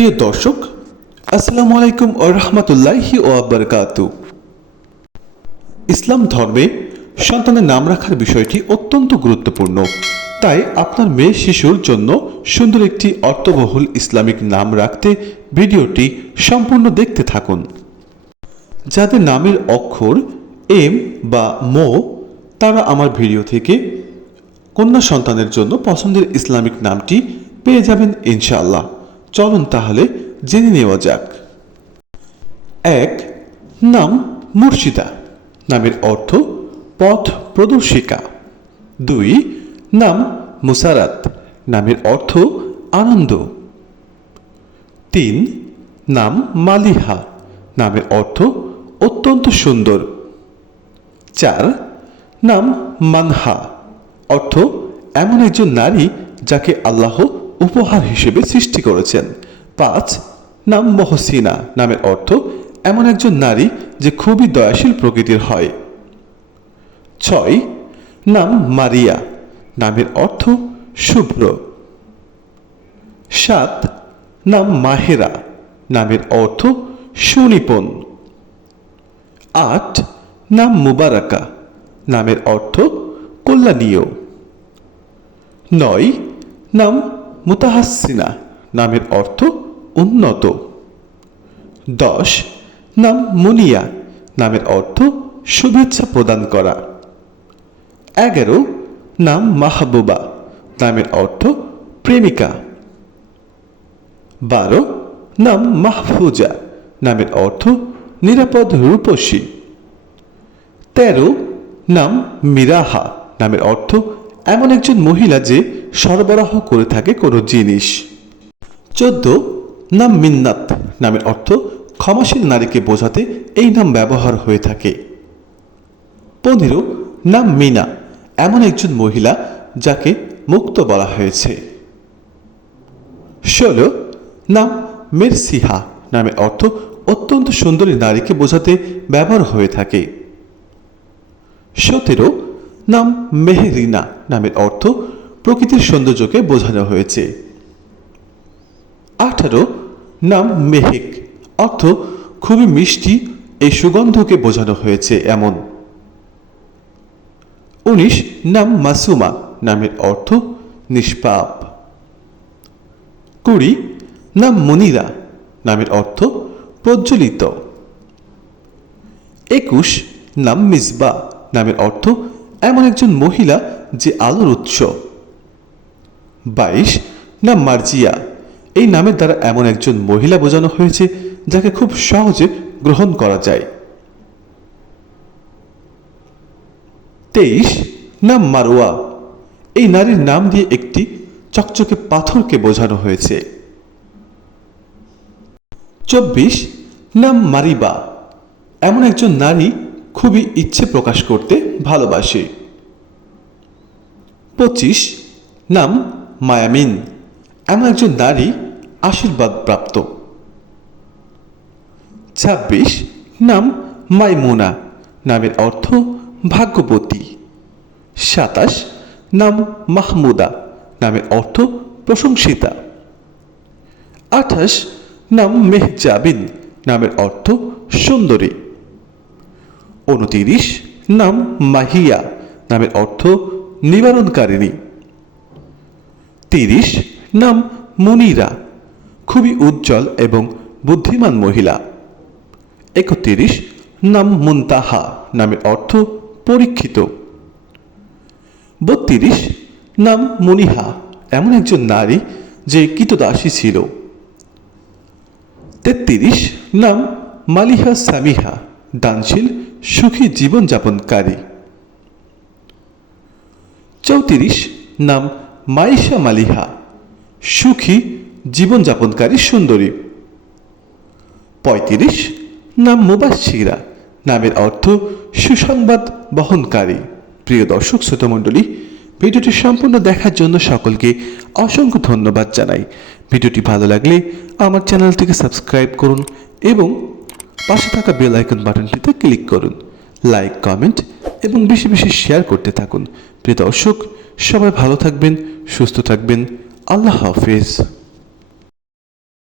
প্রিয় দর্শক, আসসালামু আলাইকুম ও রহমতুল্লাহি ও আবরকাতু ইসলাম ধর্মে সন্তানের নাম রাখার বিষয়টি অত্যন্ত গুরুত্বপূর্ণ। তাই আপনার মেয়ে শিশুর জন্য সুন্দর একটি অর্থবহুল ইসলামিক নাম রাখতে ভিডিওটি সম্পূর্ণ দেখতে থাকুন। যাদের নামের অক্ষর এম বা মো, তারা আমার ভিডিও থেকে কন্যা সন্তানের জন্য পছন্দের ইসলামিক নামটি পেয়ে যাবেন ইনশাআল্লাহ। চলুন তাহলে জেনে নেওয়া যাক। এক, নাম মুর্শিদা। নামের অর্থ পথ প্রদর্শিকা। দুই, নাম মুসারাত। নামের অর্থ আনন্দ। তিন, নাম মালিহা। নামের অর্থ অত্যন্ত সুন্দর। চার, নাম মানহা। অর্থ এমন একজন নারী যাকে আল্লাহ উপহার হিসেবে সৃষ্টি করেছেন। পাঁচ, নাম মহসিনা নামের অর্থ এমন একজন নারী যে খুবই দয়াশীল প্রকৃতির হয়। ছয়, নাম মারিয়া নামের অর্থ শুভ্র। সাত, নাম মাহেরা নামের অর্থ সুনিপুণ। আট, নাম মুবারাকা নামের অর্থ কল্যাণীয়। নয়, নাম মুতাহাসিনা নামের অর্থ উন্নত। দশ, নাম মুনিয়া নামের অর্থ শুভেচ্ছা প্রদান করা। এগারো, নাম মাহবুবা নামের অর্থ প্রেমিকা। বারো, নাম মাহফুজা নামের অর্থ নিরাপদ রূপসী। তেরো, নাম মিরাহা নামের অর্থ এমন একজন মহিলা যে সরবরাহ করে থাকে কোনো জিনিস। চোদ্দ, নাম মিন্নাত নামের অর্থ ক্ষমাশীল নারীকে বোঝাতে এই নাম ব্যবহার হয়ে থাকে। পনেরো, নাম মিনা এমন একজন মহিলা যাকে মুক্ত বলা হয়েছে। ষোলো, নাম মেরসিহা নামে অর্থ অত্যন্ত সুন্দরী নারীকে বোঝাতে ব্যবহার হয়ে থাকে। সতেরো নাম মেহেরিনা নামের অর্থ প্রকৃতির সৌন্দর্যকে বোঝানো হয়েছে। আঠারো, নাম মেহেক, অর্থ খুবই মিষ্টি, এই সুগন্ধকে বোঝানো হয়েছে এমন। উনিশ, নাম মাসুমা নামের অর্থ নিষ্পাপ। কুড়ি, নাম মনিরা নামের অর্থ প্রজ্বলিত। একুশ, নাম মিসবা নামের অর্থ এমন একজন মহিলা যে আলোর উৎস। বাইশ না মার্জিয়া। এই নামের দ্বারা এমন একজন মহিলা বোঝানো হয়েছে যাকে খুব সহজে গ্রহণ করা যায়। তেইশ, নাম মারোয়া। এই নারীর নাম দিয়ে একটি চকচকে পাথরকে বোঝানো হয়েছে। চব্বিশ, নাম মারিবা। এমন একজন নারী খুবই ইচ্ছে প্রকাশ করতে ভালোবাসে। পঁচিশ, নাম মায়ামিন। এমন একজন নারী আশীর্বাদ প্রাপ্ত। ছাব্বিশ, নাম মাইমুনা। নামের অর্থ ভাগ্যবতী। সাতাশ, নাম মাহমুদা। নামের অর্থ প্রশংসিতা। আঠাশ, নাম মেহজাবিন। নামের অর্থ সুন্দরী। উনতিরিশ নাম মাহিয়া, নামের অর্থ নিবারণকারিণী। তিরিশ, নাম মুনিরা, খুবই উজ্জ্বল এবং বুদ্ধিমান মহিলা। একত্রিশ, নাম মুনতাহা, নামের অর্থ পরীক্ষিত। বত্রিশ, নাম মনিহা, এমন একজন নারী যে কীতদাসী ছিল। তেত্রিশ, নাম মালিহা সামিহা দানশীল, সুখী জীবনযাপনকারী। চৌত্রিশ, নাম মাইশা মালিহা, সুখী জীবনযাপনকারী সুন্দরী। পঁয়ত্রিশ, নাম মুবাসিরা নামের অর্থ সুসংবাদ বহনকারী। প্রিয় দর্শক, শ্রোতমণ্ডলী, ভিডিওটি সম্পূর্ণ দেখার জন্য সকলকে অসংখ্য ধন্যবাদ জানাই। ভিডিওটি ভালো লাগলে আমার চ্যানেলটিকে সাবস্ক্রাইব করুন এবং পাশে থাকা বেল আইকন বাটনটিতে ক্লিক করুন। লাইক, কমেন্ট এবং বেশি বেশি শেয়ার করতে থাকুন। প্রিয় দর্শক, সবাই ভালো থাকবেন, সুস্থ থাকবেন। আল্লাহ হাফেজ।